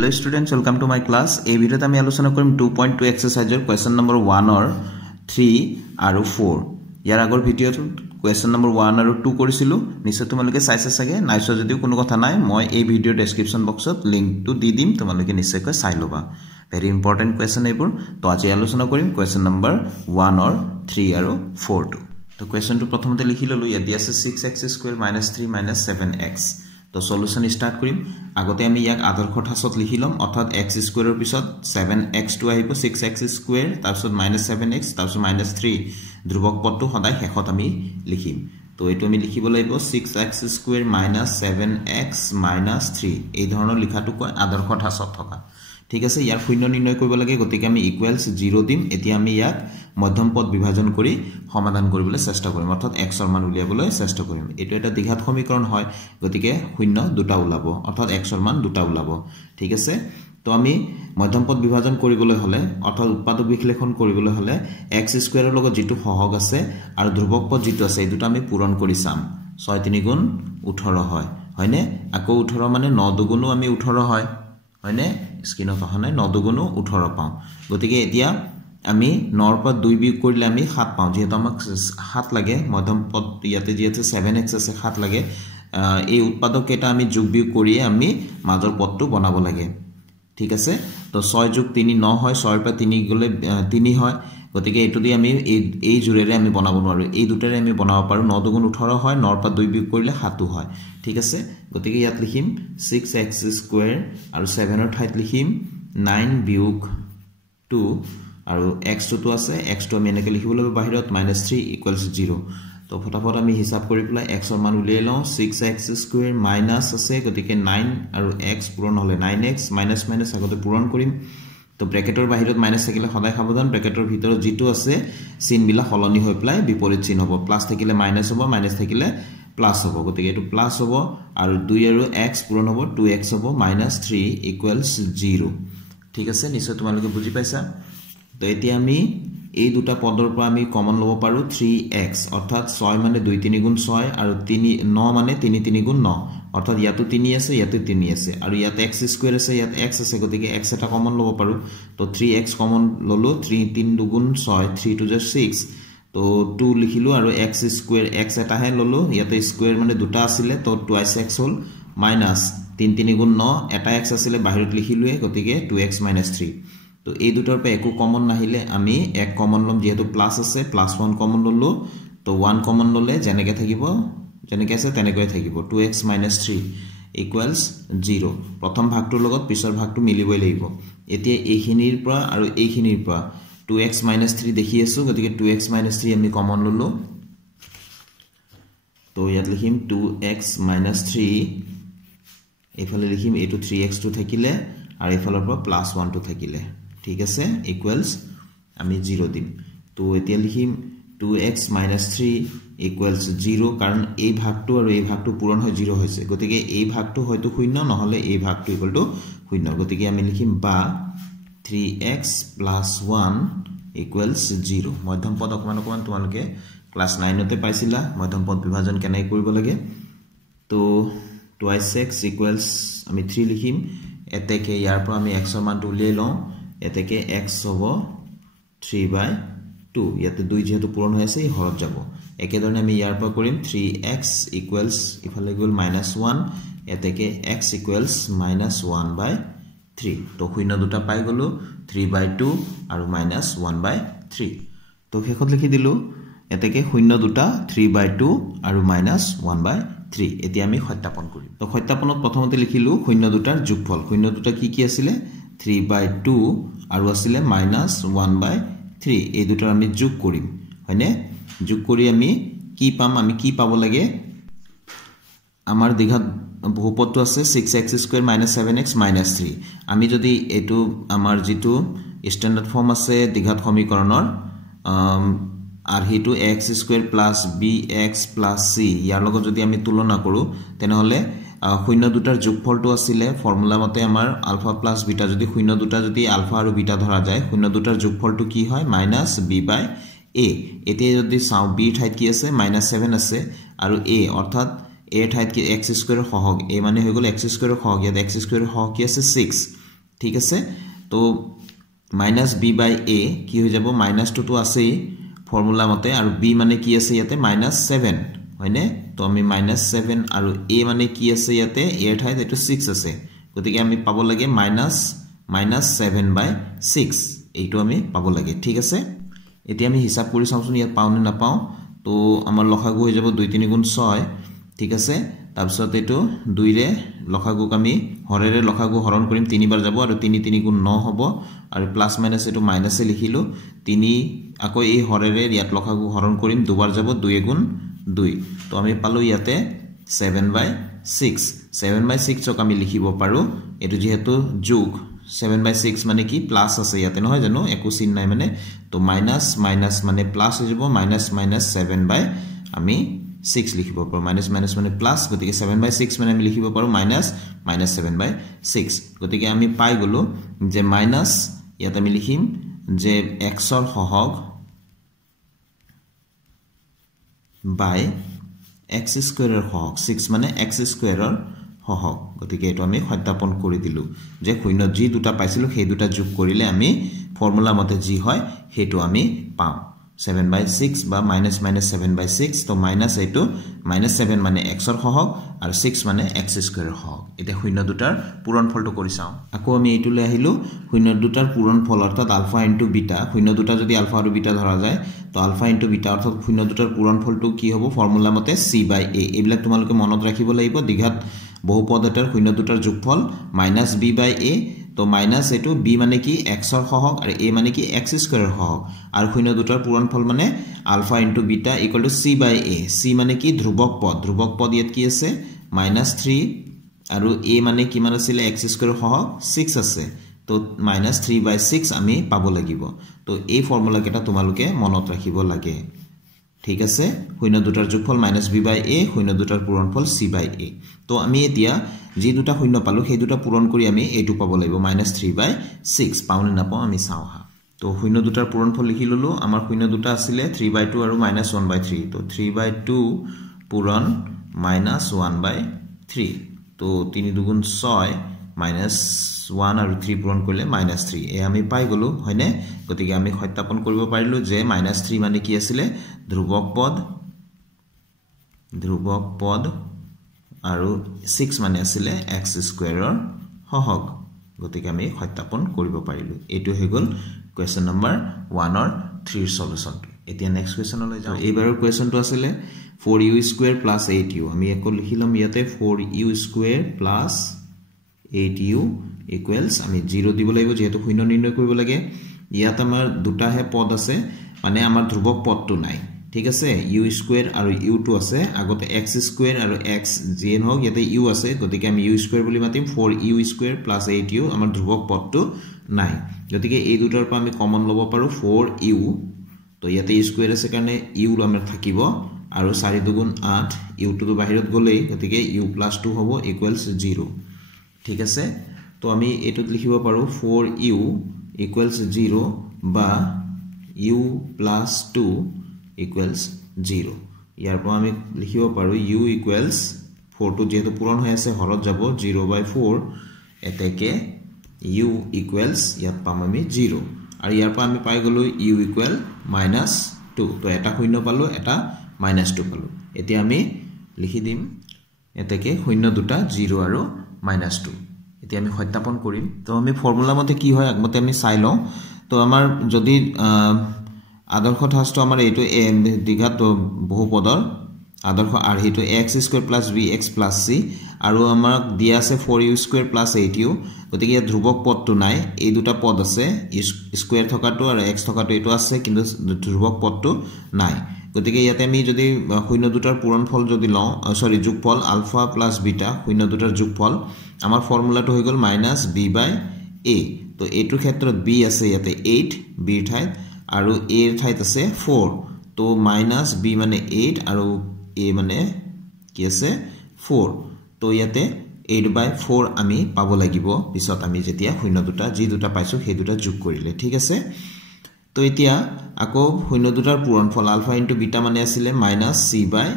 Hello students, welcome to my class. এই ভিডিওতে আমি আলোচনা কৰিম 2.2 এক্সাৰসাইজৰ কোৱেশ্চন নম্বৰ 1 অৰ 3 আৰু 4 ইয়াৰ আগৰ ভিডিওত কোৱেশ্চন নম্বৰ 1 আৰু 2 কৰিছিলো নিশ্চয় তোমালোকে চাইছা চাগে নাইছো যদিও কোনো কথা নাই মই এই ভিডিও ডেসক্ৰিপচন বক্সত লিংকটো দি দিম তোমালোকে নিশ্চয়কৈ চাই লবা ভেৰি ইম্পৰ্টেন্ট কোৱেশ্চন এইবোৰ তো আজি আলোচনা কৰিম কোৱেশ্চন নম্বৰ 1 অৰ 3 আৰু 4 তো কোৱেশ্চনটো প্ৰথমতে লিখি ললো ইয়াতে আছে 6x² - 3 - 7x তো সলিউশন স্টার্ট করিম আগতে আমি ইয়াক আদর্শ ঠাসত লিখিলম অর্থাৎ x² এর পিছত 7x2 আহিব 6x² তাৰপিছত -7x তাৰপিছত -3 ধ্ৰুবক পদটো সদায় শেষত আমি লিখিম তো এটো আমি লিখিব লাগিব 6x² - 7x - 3 এই ধৰণৰ লিখাটো কয় আদৰ্শ ঠাসত থকা ঠিক আছে ইয়াৰ শূন্য নিৰ্ণয় কৰিব লাগে গতিকে আমি ইকুৱেলছ 0 দিম এতিয়া আমি ইয়াক মধ্যম পদ বিভাজন কৰি সমাধান কৰিবলৈ চেষ্টা কৰিম অৰ্থাৎ x ৰ মান উলিয়াবলৈ চেষ্টা কৰিম এটো এটা দ্বিঘাত সমীকৰণ হয় গতিকে শূন্য দুটা ওলাব অৰ্থাৎ x ৰ মান দুটা ওলাব ঠিক আছে তো আমি মধ্যম পদ বিভাজন কৰিবলৈ হলে অৰ্থাৎ উৎপাদক বিশ্লেষণ কৰিবলৈ হলে x² ৰ লগত যেটো সহগ আছে আৰু ধ্ৰুবক পদ যেটো আছে এই দুটা আমি পূৰণ কৰি চাম 6 3 গুণ 18 হয় হয়নে আকৌ 18 মানে 9 দুগুণো আমি 18 হয় হয়নে স্ক্রিনত অহা নাই 9 দুগুণ 18 পাও গতিকে এতিয়া আমি 9 ৰ পৰা 2 বিয়োগ কৰিলে আমি 7 পাও যেহেতু আমাক 7 লাগে মধ্যম পদ ইয়াতে যেহেতু 7x আছে 7 লাগে এই উৎপাদক এটা আমি যোগ বিয়োগ কৰি আমি মাজৰ পদটো বনাব লাগে ঠিক আছে তো 6 যোগ 3 9 হয় 6 ৰ পৰা 3 গলে 3 হয় গতিকে এটো দি আমি এই জুৰেৰে আমি বনাব নোৱাৰো এই দুটাৰে আমি বনাব পাৰো 9 দুগুণ 18 হয় 9 ৰ পৰা 2 বিয়োগ কৰিলে 7 হয় ঠিক আছে গতিকে ইয়াত লিখিম 6x² আৰু 7 ৰ ঠাইত লিখিম 9 বিয়োগ 2 আৰু x টো আছে x টো আমি এনেকৈ লিখিব লাগিব বাহিৰত -3 = 0 তো ফটাফট আমি হিসাব কৰি পেলাই x ৰ মান উলিয়াই লওঁ 6x² মাইনাস আছে গতিকে 9 আৰু x পূৰণ হলে 9x মাইনাস মাইনাস আগতে পূৰণ কৰিম তো ব্ৰেকেটৰ বাহিৰত মাইনাস থাকিলে সদায় সাবধান ব্ৰেকেটৰ ভিতৰত যেটো আছে চিন বিলা হলনি হৈ প্লাই বিপৰীত চিন হ'ব প্লাস থাকিলে মাইনাস হ'ব মাইনাস থাকিলে প্লাস হ'ব গতিকে এটো প্লাস হ'ব আৰু 2 আৰু x পূৰণ হ'ব 2x হ'ব -3 = 0 ঠিক আছে নিশ্চয় তোমালোকে বুজি পাইছা তো এতিয়া আমি এই দুটা পদৰ পৰা আমি কমন লব পাৰো 3x অৰ্থাৎ 6 মানে 2 3 গুণ 6 আৰু 3 9 মানে 3 3 গুণ 9 অৰ্থাৎ ইয়াতো 3 আছে ইয়াতো 3 আছে আৰু ইয়াত x² আছে ইয়াত x আছে গতিকে x এটা কমন লব পাৰো তো 3x কমন ললো 3 3 দুগুণ 6 3 2 6 তো 2 লিখিলো আৰু x² x এটা হে ললো ইয়াতে স্কয়াৰ মানে দুটা আছিল তো 2x হল মাইনাস 3 3 গুণ 9 এটা x আছিল বাহিৰত লিখিলোৱে গতিকে 2x - 3 তো এই দুটাৰ পৰা একো কমন নাহিলে আমি এক কমন লম যেহেতু প্লাস আছে +1 কমন ললো তো 1 কমন ললে যেনেকৈ থাকিব যেনেকৈ আছে তেনেকৈ থাকিব 2x - 3 = 0 প্ৰথম ভাগটোৰ লগত পিছৰ ভাগটো মিলিবই লাগিব এতিয়া এইখিনিৰ পৰা আৰু এইখিনিৰ পৰা 2x - 3 দেখি আছো গতিকে 2x - 3 আমি কমন ললো তো ইয়াত লিখিম 2x - 3 এফালে লিখিম এটো 3x টো থাকিলে আৰু এফালৰ পৰা +1 টো থাকিলে ঠিক আছে ইকুৱেলছ আমি 0 দিম তো এতিয়া লিখিম 2x - 3 = 0 কাৰণ এই ভাগটো আৰু এই ভাগটো পূৰণ হৈ 0 হৈছে গতিকে এই ভাগটো হয়তো শূন্য নহলে এই ভাগটো ইকুৱেল টু শূন্য গতিকে আমি লিখিম বা 3x + 1 = 0 মধ্যম পদ অকমান তোমালোকে ক্লাস 9 তে পাইছিলা মধ্যম পদ বিভাজন কেনে কৰিব লাগে তো 2x = আমি 3 লিখিম এতেকে ইয়াৰ পৰা আমি x ৰ মানটো উলিয়াই লওঁ এতেকে x হ'ব 3/2 ইয়াতে 2 যেহেতু পূৰণ হৈ আছে ই হৰত যাব একেদৰে আমি ইয়াৰ পৰা কৰিম 3x = ইফালে গল -1 এতেকে x = -1/3 তো শূন্য দুটা পাই গলো 3/2 আৰু -1/3 তো শেষত লিখি দিলো এতেকে শূন্য দুটা 3/2 আৰু -1/3 এতিয়া আমি সত্যাপন কৰিম তো সত্যাপনত প্ৰথমতে লিখিলো শূন্য দুটাৰ যোগফল শূন্য দুটা কি আছিলে 3/2 আৰু আছিলে -1/3 এই দুটাৰ আমি যোগ কৰিম হয়নে যোগ কৰি আমি কি পাম আমি কি পাব লাগে আমাৰ দ্বিঘাত বহুপদটো আছে 6x² - 7x - 3 আমি যদি এটো আমাৰ যেটো স্ট্যান্ডাৰ্ড ফৰ্ম আছে দ্বিঘাত সমীকৰণৰ আৰ হেতু x² + bx + c ইয়াৰ লগত যদি আমি তুলনা কৰো তেনহলে শূন্য দুটাৰ যোগফলটো আছিল ফৰ্মুলা মতে আমাৰ আলফা + বিটা যদি শূন্য দুটা যদি আলফা আৰু বিটা ধৰা যায় শূন্য দুটাৰ যোগফলটো কি হয় -b/a এতিয়া যদি চাও b ঠাইত কি আছে -7 আছে আৰু a অৰ্থাৎ a ঠাইত কি x² সহগ a মানে হৈ গল x² সহগ ইয়াত x² সহগ কি আছে 6 ঠিক আছে তো minus b by a কি হৈ যাব minus 2 তো আছে ফর্মুলা মতে আৰু b মানে কি আছে ইয়াতে minus 7 হয়নে তো আমি minus 7 আৰু a মানে কি আছে ইয়াতে a এর ঠাইত এটো 6 আছে গতিকে আমি পাব লাগে minus 7 by 6 এইটো আমি পাব লাগে ঠিক আছে এতিয়া আমি হিসাব কৰি চাওঁচোন ইয়াত পাও নে না পাও তো আমাৰ লসাগু হৈ যাব 2 3 গুণ 6 ঠিক আছে তাৰপিছত এটো 2 ৰে লসাগুক আমি হৰেৰে লসাগু হৰণ কৰিম 3 বাৰ যাব আৰু 3 3 গুণ 9 হ'ব আৰু প্লাস মাইনাস এটো মাইনাসে লিখিলো 3 আকৌ এই হৰেৰে ইয়াত লসাগু হৰণ কৰিম দুবাৰ যাব 2 গুণ 2 তো আমি পালো ইয়াতে 7 by 6 ক আমি লিখিব পাৰো এটো যেহেতু যোগ 7 by 6 মানে কি প্লাস আছে ইয়াতে নহয় জানো একো চিন নাই মানে তো মাইনাস মাইনাস মানে প্লাস হৈ যাব মাইনাস মাইনাস 7 by আমি 6 লিখিব পাৰো মাইনাস মাইনাস মানে প্লাস গতিকে 7 by 6 মানে আমি লিখিব পাৰো মাইনাস মাইনাস 7 by 6 গতিকে আমি পাই গলো যে মাইনাস ইয়াত আমি লিখিম যে x ৰ সহগ by x স্কয়াৰ ৰ সহগ 6 মানে x স্কয়াৰ ৰ সহগ গতিকে এটো আমি সত্যাপন কৰি দিলু যে শূন্য যি দুটা পাইছিলো সেই দুটা যোগ কৰিলে আমি ফৰ্মুলা মতে যি হয় হেতু আমি পাম 7 by 6 বা minus 7 by 6 তো minus এটো minus 7 মানে x ৰ সহগ আৰু 6 মানে x স্কয়াৰ ৰ সহগ এটা শূন্য দুটাৰ পূৰণফলটো কৰি চাও আকৌ আমি এইটোলে আহিলো শূন্য দুটাৰ পূৰণফল অৰ্থাৎ আলফা ইনটু বিটা শূন্য দুটা যদি আলফা আৰু বিটা ধৰা যায় তো আলফা ইনটু বিটা অৰ্থাৎ শূন্য দুটাৰ পূৰণফলটো কি হ'ব ফৰ্মুলা মতে c by a এইবিলাক তোমালোকে মনত ৰাখিব লাগিব দ্বিঘাত বহুপদ এটাৰ শূন্য দুটাৰ যোগফল -b by a তো মাইনাস এটো b মানে কি x ৰ সহগ আৰু a মানে কি x স্কয়াৰ ৰ সহগ আৰু শূন্য দুটাৰ পূৰণফল মানে alpha into beta equal to c by a c মানে কি ধ্ৰুবক পদ ইয়াত কি আছে -3 আৰু a মানে কি মান আছিল x স্কয়াৰ ৰ সহগ 6 আছে তো -3 by 6 আমি পাব লাগিব তো এই ফৰ্মুলা কেটা তোমালোকে মনত ৰাখিব লাগে ঠিক আছে শূন্য দুটাৰ যোগফল -b by a শূন্য দুটাৰ পূৰণফল c by a তো আমি এতিয়া যি দুটা শূন্য পালো সেই দুটা পূৰণ কৰি আমি এটো পাব লাগিব -3 by 6 পাউনে না পাও আমি চাও হা তো শূন্য দুটাৰ পূৰণফল লিখি ললো আমাৰ শূন্য দুটা আছিল 3 by 2 আৰু -1 by 3 তো 3 by 2 পূৰণ -1 by 3 তো 3 দুগুণ 6 -1 আৰু 3 পূৰণ কৰিলে -3 এ আমি পাই গলো হয়নে গতিকে আমি সত্যাপন কৰিব পাৰিলো যে -3 মানে কি আছিল ধ্ৰুবক পদ আৰু 6 মানে আছিল x স্কয়াৰৰ সহগ গতিকে আমি সত্যাপন কৰিব পাৰিলো এটো হৈ গল কোৱেশ্চন নম্বৰ 1 অৰ 3 ৰ সলিউশন এতিয়া নেক্সট কোৱেশ্চনলৈ যাও এইবাৰৰ কোৱেশ্চনটো আছিল 4u স্কয়াৰ + 8u আমি একো লিখিলাম ইয়াতে 4u স্কয়াৰ + 8u ইকুৱেলছ আমি 0 দিব লাগিব যেহেতু শূন্য নিৰ্ণয় কৰিব লাগে ইয়াত আমাৰ দুটাহে পদ আছে মানে আমাৰ ধ্ৰুবক পদটো নাই ঠিক আছে u স্কয়াৰ আৰু u2 আছে আগতে x স্কয়াৰ আৰু x জেন হক ইয়াতে u আছে গতিকে আমি u স্কয়াৰ বুলি মাতিম 4u স্কয়াৰ + 8u আমাৰ ধ্ৰুবক পদটো নাই গতিকে এই দুটাৰ পৰা আমি কমন লব পাৰো 4u তো ইয়াতে u স্কয়াৰ আছে কাৰণে u আমাৰ থাকিব আৰু 4 দুগুণ 8 u2 তো বাহিৰত গলেই গতিকে u + 2 হ'ব ইকুৱেলছ 0 ঠিক আছে তো আমি এটোত লিখিব পাৰো 4u ইকুৱেলছ 0 বা u + 2 equals 0 ইয়াৰ পৰা আমি লিখিব পাৰো u equals 4 to যেহেতু পূৰণ হৈ আছে হৰত যাব 0 by 4 এতেকে u equals ইয়াত পাম আমি 0 আৰু ইয়াৰ পৰা আমি পাই গলো u equal -2 তো এটা শূন্য পালো এটা -2 পালো এতিয়া আমি লিখি দিম এতেকে শূন্য দুটা 0 আৰু -2 এতিয়া আমি সত্যাপন কৰিম তো আমি ফৰ্মুলা মতে কি হয় আগমতে আমি চাই লওঁ তো আমাৰ যদি আদৰ্শ ঠাসটো আমাৰ এটো দ্বিঘাত বহুপদৰ আদৰ্শ আৰ হেতু x স্কয়াৰ + bx + c আৰু আমাক দিয়া আছে 4u স্কয়াৰ + 8u গতিকে ইয়াত ধ্ৰুবক পদটো নাই এই দুটা পদ আছে স্কয়াৰ থকাটো আৰু x থকাটো এটো আছে কিন্তু ধ্ৰুবক পদটো নাই গতিকে ইয়াতে আমি যদি শূন্য দুটাৰ পূৰণফল যদি লওঁ সৰি যোগফল আলফা + বিটা শূন্য দুটাৰ যোগফল আমাৰ ফৰ্মুলাটো হৈ গল -b by a তো এটো ক্ষেত্ৰত b আছে ইয়াতে 8 b ৰ ঠাইত আৰু a ৰ ঠাইত আছে 4 তো -b মানে 8 আৰু a মানে কি আছে 4 তো ইয়াতে 8 by 4 আমি পাব লাগিব পিছত আমি যেতিয়া শূন্য দুটা যি দুটা পাইছো সেই দুটা যোগ কৰিলে ঠিক আছে তো এতিয়া আকৌ শূন্য দুটাৰ পূৰণফল আলফা ইনটু বিটা মানে আছিল -c by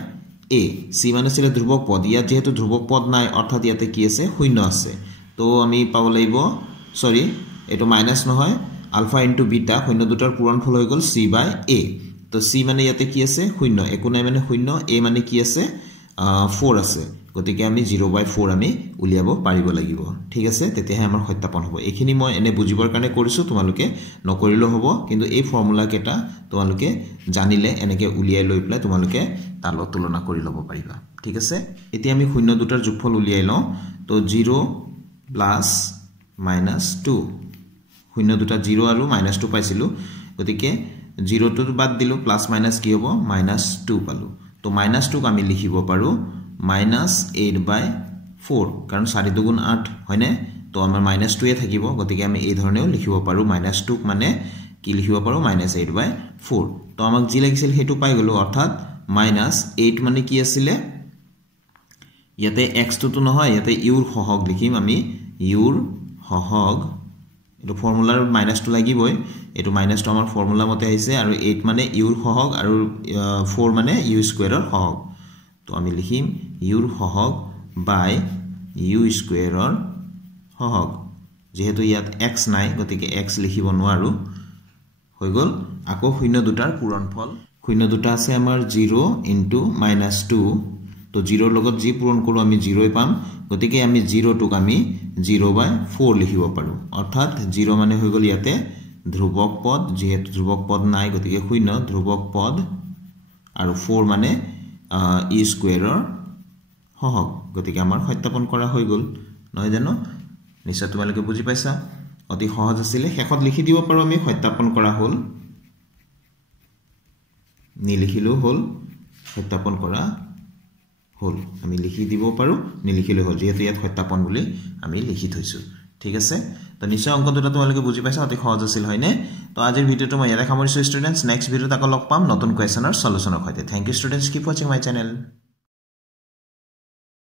a c মানে আছিল ধ্ৰুবক পদ ইয়াত যেহেতু ধ্ৰুবক পদ নাই অৰ্থাৎ ইয়াতে কি আছে শূন্য আছে তো আমি পাব লাগিব সৰি এটো মাইনাস নহয় আলফা ইনটু বিটা শূন্য দুটাৰ পূৰণফল হৈ গল c বাই a তো c মানে ইয়াতে কি আছে শূন্য একো নাই মানে শূন্য a মানে কি আছে 4 আছে গতিকে আমি 0/4 আমি উলিয়াব পাৰিব লাগিব ঠিক আছে তেতিয়াহে আমাৰ সত্যাপন হ'ব এখিনি মই এনে বুজিবৰ কাৰণে কৰিছো তোমালোকে নকৰিলো হ'ব কিন্তু এই ফৰ্মুলা কেটা তোমালোকে জানিলে এনেকে উলিয়াই লৈ প্লাই তোমালোকে তালত তুলনা কৰি লব পাৰিবা ঠিক আছে এতিয়া আমি শূন্য দুটাৰ যোগফল উলিয়াই লওঁ তো 0 প্লাস মাইনাস 2 শূন্য দুটা 0 আৰু মাইনাস 2 পাইছিলো গতিকে 0 টো বাদ দিলো প্লাস মাইনাস কি হ'ব মাইনাস 2 পালো তো মাইনাস 2 আমি লিখিব পাৰো minus 8/4 কাৰণ 4 দুগুণ 8 হয়নে তো আমাৰ minus 2 এ থাকিব গতিকে আমি এই ধৰণেও লিখিব পাৰো minus 2 মানে কি লিখিব পাৰো minus 8/4 তো আমাক যি লাগিছিল হেতু পাই গলো অৰ্থাৎ minus 8 মানে কি আছিল ইয়াতে x টো নহয় ইয়াতে u ৰ সহগ লিখিম আমি u ৰ সহগ এটো ফৰ্মুলাৰ minus 2 লাগিবই এটো minus 2 আমাৰ ফৰ্মুলা মতে আহিছে আৰু 8 মানে u ৰ সহগ আৰু 4 মানে u স্কয়াৰৰ সহগ তো আমি লিখিম u ৰ সহগ বাই u স্কয়াৰৰ সহগ যেহেতু ইয়াত x নাই গতিকে x লিখিব নোৱাৰো হৈ গল আকৌ শূন্য দুটাৰ পূৰণফল শূন্য দুটা আছে আমাৰ 0 * -2 তো 0 ৰ লগত যি পূৰণ কৰো আমি 0 পাম গতিকে আমি 0 টুক আমি 0/4 লিখিব পাৰো অৰ্থাৎ 0 মানে হৈ গল ইয়াতে ধ্ৰুবক পদ যেহেতু ধ্ৰুবক পদ নাই গতিকে শূন্য ধ্ৰুবক পদ আৰু 4 মানে ই স্কয়াৰৰ সহগ গতিকে আমাৰ সত্যাপন কৰা হৈ গল নহয় জানো নিশ্চয় তোমালোকে বুজি পাইছা অতি সহজ আছিল শেষত লিখি দিব পাৰো আমি সত্যাপন কৰা হল নিলিখিলো হল সত্যাপন কৰা হল আমি লিখি দিব পাৰো নিলিখিলো হল যেহেতু ইয়াত সত্যাপন বুলি আমি লিখি থৈছো ঠিক আছে তো নিশ্চয় অংক দুটা তোমালোকে বুজি পাইছা অতি সহজ আছিল হয়নে তো আজিৰ ভিডিওটো মই ইয়াতে সামৰিছো ষ্টুডেন্টস নেক্সট ভিডিওত আকৌ লগ পাম নতুন কোৱেশ্যনৰ সলিউশনৰ সৈতে thank you students keep watching my channel